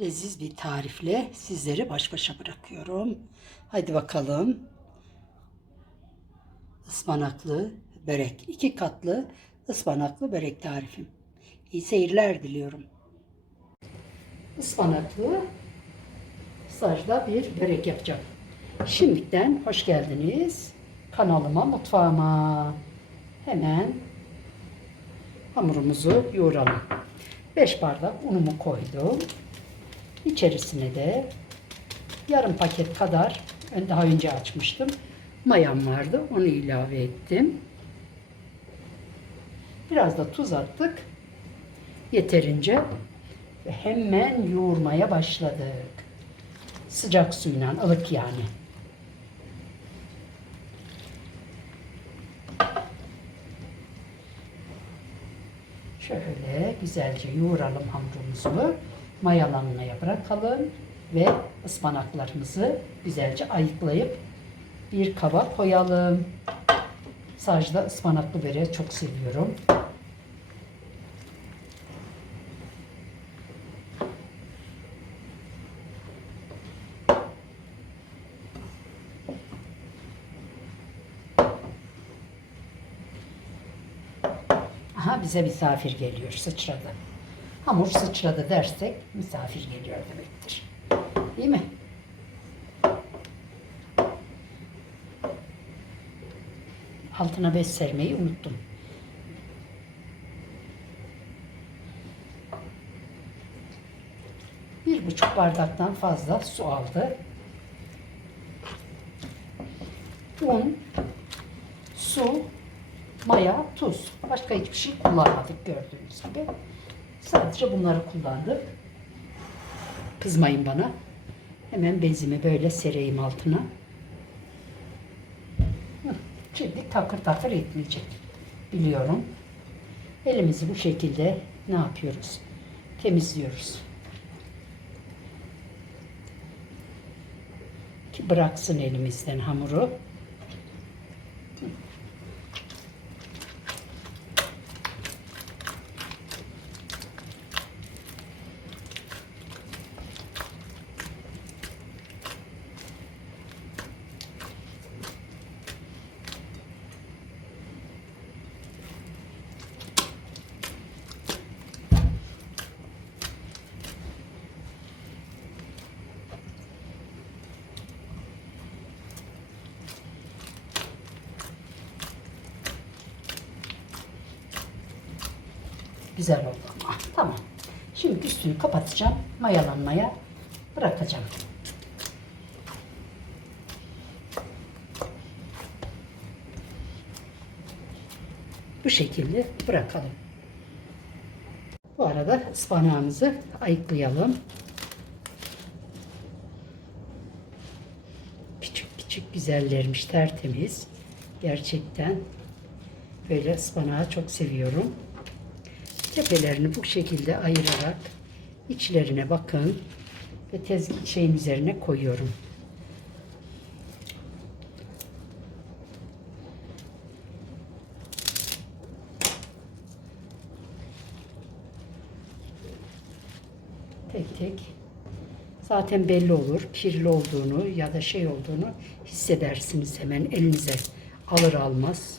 leziz bir tarifle sizleri baş başa bırakıyorum. Hadi bakalım. Ispanaklı börek. iki katlı ıspanaklı börek tarifim. İyi seyirler diliyorum. Ispanaklı sacda bir börek yapacağım. Şimdiden hoş geldiniz kanalıma, mutfağıma. Hemen hamurumuzu yoğuralım. 5 bardak unumu koydum. İçerisine de yarım paket kadar ben daha önce açmıştım. Mayam vardı. Onu ilave ettim. Biraz da tuz attık. Yeterince ve hemen yoğurmaya başladık. Sıcak suyla ılık yani. Şöyle güzelce yoğuralım hamurumuzu. Mayalanmaya bırakalım ve ıspanaklarımızı güzelce ayıklayıp bir kaba koyalım. Sadece ıspanaklı böreği çok seviyorum. Aha bize misafir geliyor sıçradı. Hamur sıçradı dersek misafir geliyor demektir. Değil mi? Altına bez sermeyi unuttum. Bir buçuk bardaktan fazla su aldı. Un, su, maya, tuz. Başka hiçbir şey kullanmadık gördüğünüz gibi. Sadece bunları kullandık. Kızmayın bana. Hemen bezimi böyle sereyim altına. Şimdi takır takır etmeyecek. Biliyorum. Elimizi bu şekilde ne yapıyoruz? Temizliyoruz. Ki bıraksın elimizden hamuru. Güzel oldu ama. Tamam. Şimdi üstünü kapatacağım. Mayalanmaya bırakacağım. Bu şekilde bırakalım. Bu arada ıspanağımızı ayıklayalım. Küçük küçük güzellermiş, tertemiz. Gerçekten böyle ıspanağı çok seviyorum. Tepelerini bu şekilde ayırarak içlerine bakın ve tezgah şeyin üzerine koyuyorum. Tek tek zaten belli olur kirli olduğunu ya da şey olduğunu hissedersiniz hemen elinize alır almaz.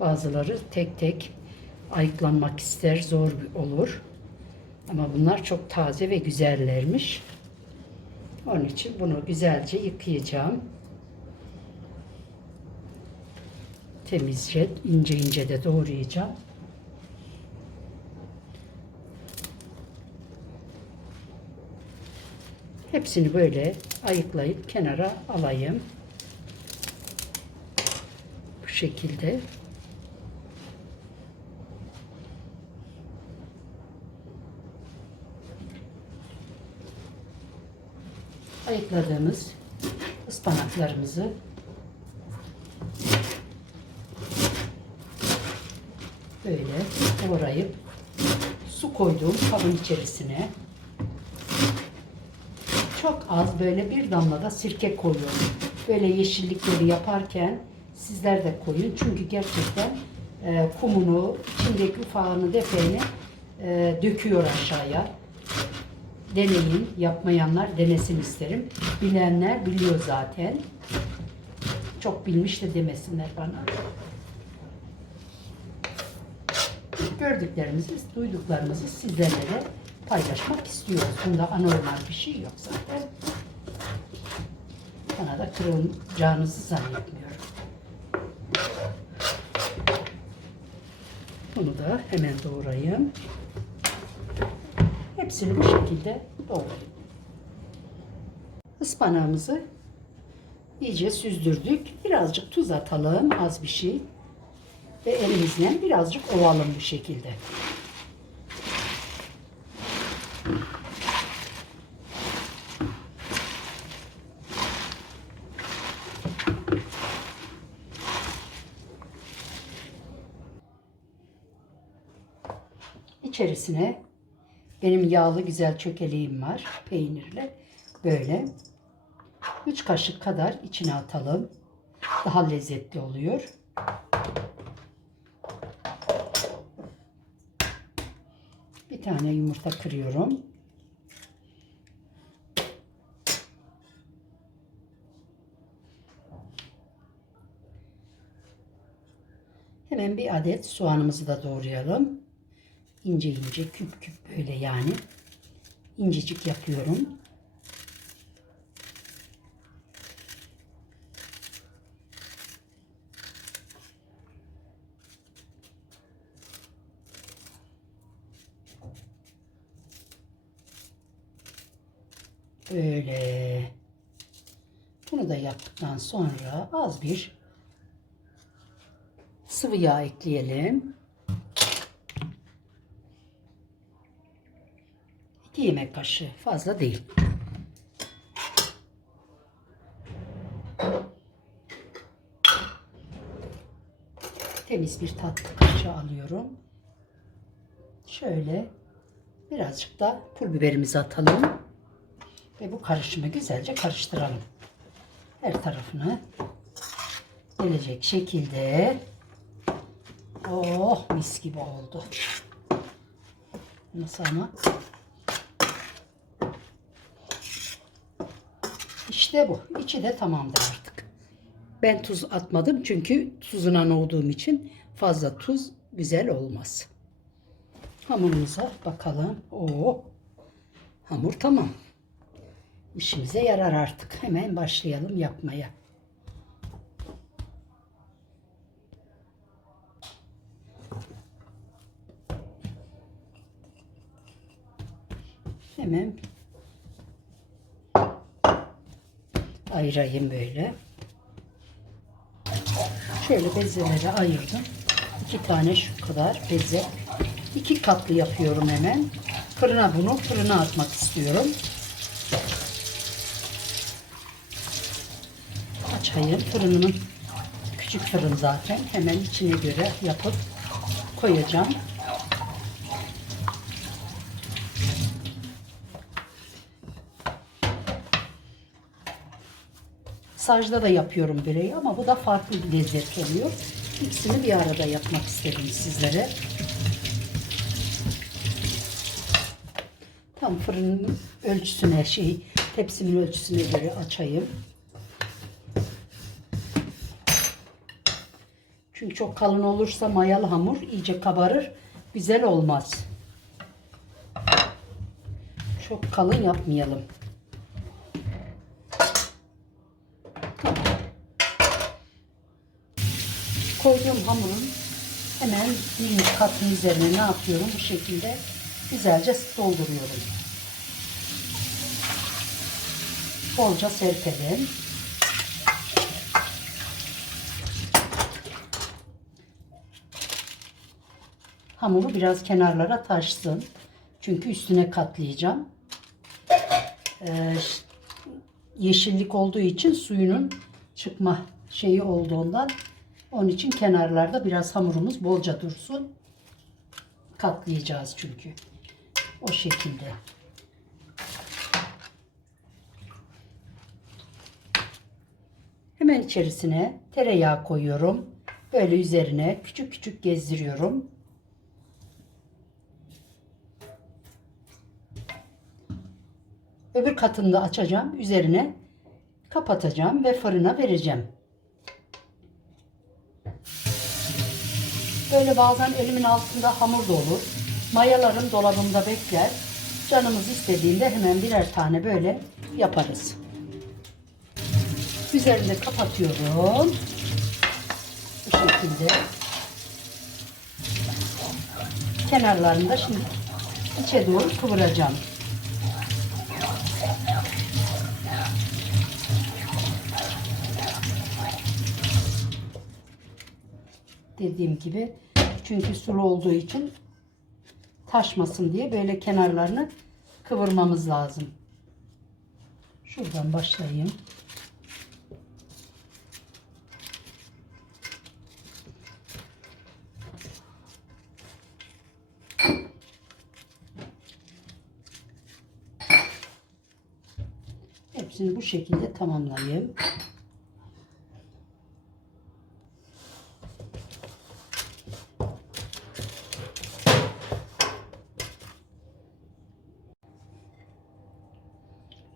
Bazıları tek tek ayıklanmak ister, zor olur. Ama bunlar çok taze ve güzellermiş. Onun için bunu güzelce yıkayacağım. Temizce, ince ince de doğrayacağım. Hepsini böyle ayıklayıp kenara alayım. Bu şekilde. Ayıkladığımız ıspanaklarımızı böyle doğrayıp su koyduğum kabın içerisine çok az böyle bir damla da sirke koyuyorum. Böyle yeşillikleri yaparken sizler de koyun. Çünkü gerçekten e, kumunu, içindeki ufağını, defeğini e, döküyor aşağıya. Deneyin. Yapmayanlar denesin isterim. Bilenler biliyor zaten. Çok bilmiş de demesinler bana. Gördüklerimizi, duyduklarımızı sizlerle de paylaşmak istiyoruz. Bunda anormal bir şey yok zaten. Bana da kırılacağınızı zannetmiyorum. Bunu da hemen doğrayayım. Hepsini bu şekilde doğrayayım. Ispanağımızı iyice süzdürdük. Birazcık tuz atalım, az bir şey. Ve elimizle birazcık ovalım bu şekilde. İçerisine benim yağlı güzel çökeleğim var. Peynirle. Böyle. 3 kaşık kadar içine atalım. Daha lezzetli oluyor. Bir tane yumurta kırıyorum. Hemen bir adet soğanımızı da doğrayalım. İnce ince küp küp böyle yani. İncecik yapıyorum. Böyle. Bunu da yaptıktan sonra az bir sıvı yağ ekleyelim. 2 yemek kaşığı fazla değil. Temiz bir tatlı kaşığı alıyorum. Şöyle birazcık da pul biberimizi atalım. Ve bu karışımı güzelce karıştıralım. Her tarafını gelecek şekilde. Oh mis gibi oldu. Nasıl ama? İşte bu. İçi de tamamdır artık. Ben tuz atmadım çünkü tuzuna olduğum için fazla tuz güzel olmaz. Hamurumuza bakalım. Oo, hamur tamam. İşimize yarar artık. Hemen başlayalım yapmaya. Hemen ayırayım böyle. Şöyle bezeleri ayırdım. İki tane şu kadar beze. İki katlı yapıyorum hemen. Fırına bunu fırına atmak istiyorum. Açayım. Fırınımın küçük fırın zaten. Hemen içine göre yapıp koyacağım. Sajda da yapıyorum böreği ama bu da farklı bir lezzet oluyor. İkisini bir arada yapmak istedim sizlere. Tam fırının ölçüsüne şey tepsimin ölçüsüne göre açayım. Çünkü çok kalın olursa mayalı hamur iyice kabarır. Güzel olmaz. Çok kalın yapmayalım. Koyduğum hamurun hemen birinci katın üzerine ne yapıyorum? Bu şekilde güzelce dolduruyorum. Bolca serpelim. Hamuru biraz kenarlara taşsın. Çünkü üstüne katlayacağım. Ee, yeşillik olduğu için suyunun çıkma şeyi olduğundan onun için kenarlarda biraz hamurumuz bolca dursun. Katlayacağız çünkü. O şekilde. Hemen içerisine tereyağı koyuyorum. Böyle üzerine küçük küçük gezdiriyorum. Öbür katını da açacağım. Üzerine kapatacağım ve fırına vereceğim. Böyle bazen elimin altında hamur da olur. Mayalarım dolabımda bekler. Canımız istediğinde hemen birer tane böyle yaparız. Üzerini kapatıyorum. Bu şekilde. Kenarlarını da şimdi içe doğru kıvıracağım. Dediğim gibi çünkü sulu olduğu için taşmasın diye böyle kenarlarını kıvırmamız lazım. Şuradan başlayayım. Hepsini bu şekilde tamamlayayım.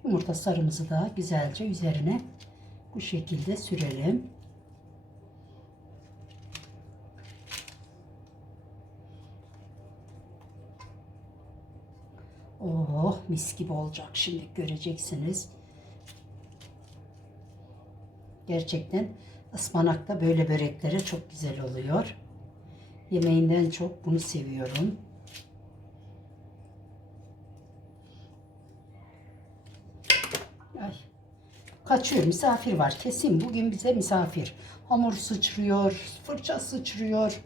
Yumurta sarımızı da güzelce üzerine bu şekilde sürelim. Oh mis gibi olacak şimdi göreceksiniz. Gerçekten ıspanakta böyle böreklere çok güzel oluyor. Yemeğinden çok bunu seviyorum. Kaçıyor misafir var kesin bugün bize misafir. Hamur sıçrıyor, fırça sıçrıyor.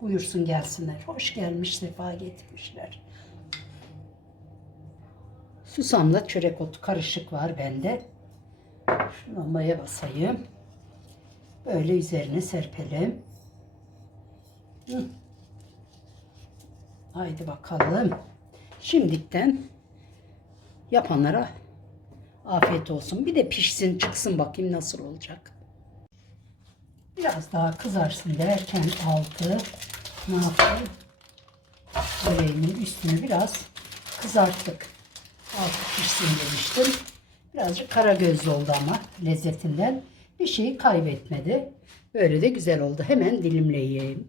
Buyursun gelsinler. Hoş gelmiş, sefa getirmişler. Susamla çörek otu karışık var bende. Şunu maya basayım. Böyle üzerine serpelim. Hı. Haydi bakalım. Şimdikten yapanlara afiyet olsun. Bir de pişsin çıksın bakayım nasıl olacak. Biraz daha kızarsın derken altı ne yapayım? Böreğimin üstünü biraz kızarttık. Altı pişsin demiştim. Birazcık kara gözlü oldu ama lezzetinden bir şeyi kaybetmedi. Böyle de güzel oldu. Hemen dilimleyeyim.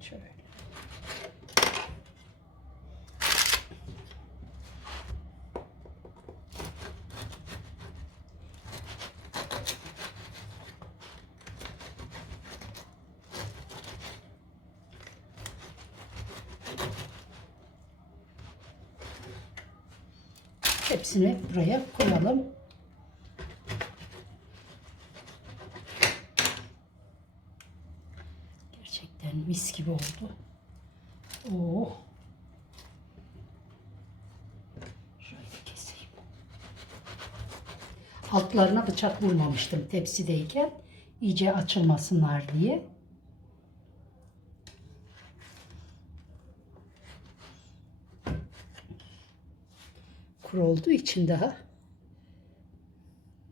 Şöyle. Hepsini buraya koyalım. Gerçekten mis gibi oldu. Oh. Şöyle keseyim. Altlarına bıçak vurmamıştım tepsideyken. iyice açılmasınlar diye. Kuru olduğu için daha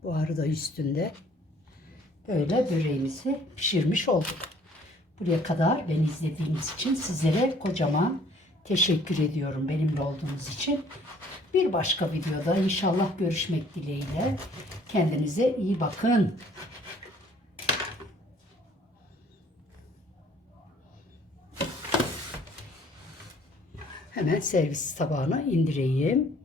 buharı da üstünde. Böyle böreğimizi pişirmiş olduk. Buraya kadar beni izlediğiniz için sizlere kocaman teşekkür ediyorum benimle olduğunuz için. Bir başka videoda inşallah görüşmek dileğiyle. Kendinize iyi bakın. Hemen servis tabağına indireyim.